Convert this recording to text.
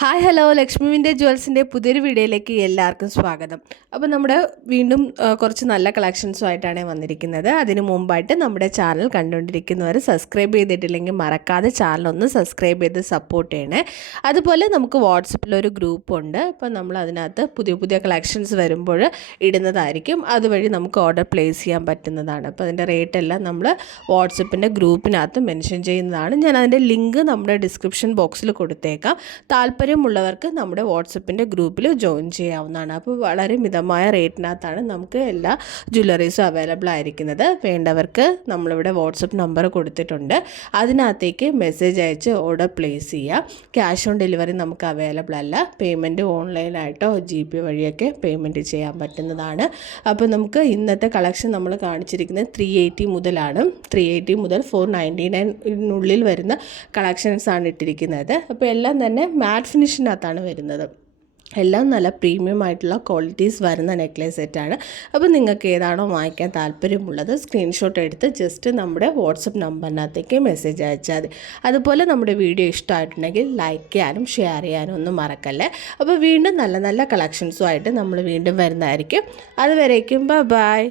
Hi hello Lakshmi vintage ജ്വൽസിൻ്റെ പുതിയൊരു വീഡിയോയിലേക്ക് എല്ലാവർക്കും സ്വാഗതം. അപ്പോൾ നമ്മുടെ വീണ്ടും കുറച്ച് നല്ല കളക്ഷൻസുമായിട്ടാണ് വന്നിരിക്കുന്നത്. അതിന് മുമ്പായിട്ട് നമ്മുടെ ചാനൽ കണ്ടുകൊണ്ടിരിക്കുന്നവർ സബ്സ്ക്രൈബ് ചെയ്തിട്ടില്ലെങ്കിൽ മറക്കാതെ ചാനലൊന്ന് സബ്സ്ക്രൈബ് ചെയ്ത് സപ്പോർട്ട് ചെയ്യണേ. അതുപോലെ നമുക്ക് വാട്സപ്പിലൊരു ഗ്രൂപ്പുണ്ട്. അപ്പോൾ നമ്മൾ അതിനകത്ത് പുതിയ പുതിയ കളക്ഷൻസ് വരുമ്പോൾ ഇടുന്നതായിരിക്കും. അതുവഴി നമുക്ക് ഓർഡർ പ്ലേസ് ചെയ്യാൻ പറ്റുന്നതാണ്. അപ്പോൾ അതിൻ്റെ റേറ്റ് എല്ലാം നമ്മൾ വാട്സപ്പിൻ്റെ ഗ്രൂപ്പിനകത്ത് മെൻഷൻ ചെയ്യുന്നതാണ്. ഞാൻ അതിൻ്റെ ലിങ്ക് നമ്മുടെ ഡിസ്ക്രിപ്ഷൻ ബോക്സിൽ കൊടുത്തേക്കാം. താല്പര്യമുള്ളവർക്ക് നമ്മുടെ വാട്സപ്പിൻ്റെ ഗ്രൂപ്പിൽ ജോയിൻ ചെയ്യാവുന്നതാണ്. അപ്പോൾ വളരെ മിതമായ റേറ്റിനകത്താണ് നമുക്ക് എല്ലാ ജ്വല്ലറീസും അവൈലബിൾ ആയിരിക്കുന്നത്. വേണ്ടവർക്ക് നമ്മളിവിടെ വാട്സപ്പ് നമ്പർ കൊടുത്തിട്ടുണ്ട്. അതിനകത്തേക്ക് മെസ്സേജ് അയച്ച് ഓർഡർ പ്ലേസ് ചെയ്യുക. ക്യാഷ് ഓൺ ഡെലിവറി നമുക്ക് അവൈലബിൾ അല്ല. പേയ്മെൻറ്റ് ഓൺലൈനായിട്ടോ GP വഴിയൊക്കെ പേയ്മെൻറ്റ് ചെയ്യാൻ പറ്റുന്നതാണ്. അപ്പോൾ നമുക്ക് ഇന്നത്തെ കളക്ഷൻ നമ്മൾ കാണിച്ചിരിക്കുന്നത് 380 മുതലാണ്. 380 മുതൽ 499 വരുന്ന കളക്ഷൻസാണ് ഇട്ടിരിക്കുന്നത്. അപ്പോൾ എല്ലാം തന്നെ മാറ്റ് ഫിനിഷിനകത്താണ് വരുന്നത്. എല്ലാം നല്ല പ്രീമിയം ആയിട്ടുള്ള ക്വാളിറ്റീസ് വരുന്ന നെക്ലേസ് സെറ്റാണ്. അപ്പോൾ നിങ്ങൾക്ക് ഏതാണോ വാങ്ങിക്കാൻ താല്പര്യമുള്ളത് സ്ക്രീൻഷോട്ട് എടുത്ത് ജസ്റ്റ് നമ്മുടെ വാട്സപ്പ് നമ്പറിനകത്തേക്ക് മെസ്സേജ് അയച്ചാൽ മതി. അതുപോലെ നമ്മുടെ വീഡിയോ ഇഷ്ടമായിട്ടുണ്ടെങ്കിൽ ലൈക്ക് ചെയ്യാനും ഷെയർ ചെയ്യാനും ഒന്നും മറക്കല്ലേ. അപ്പോൾ വീണ്ടും നല്ല നല്ല കളക്ഷൻസുമായിട്ട് നമ്മൾ വീണ്ടും വരുന്നതായിരിക്കും. അതുവരേക്കും ബൈ.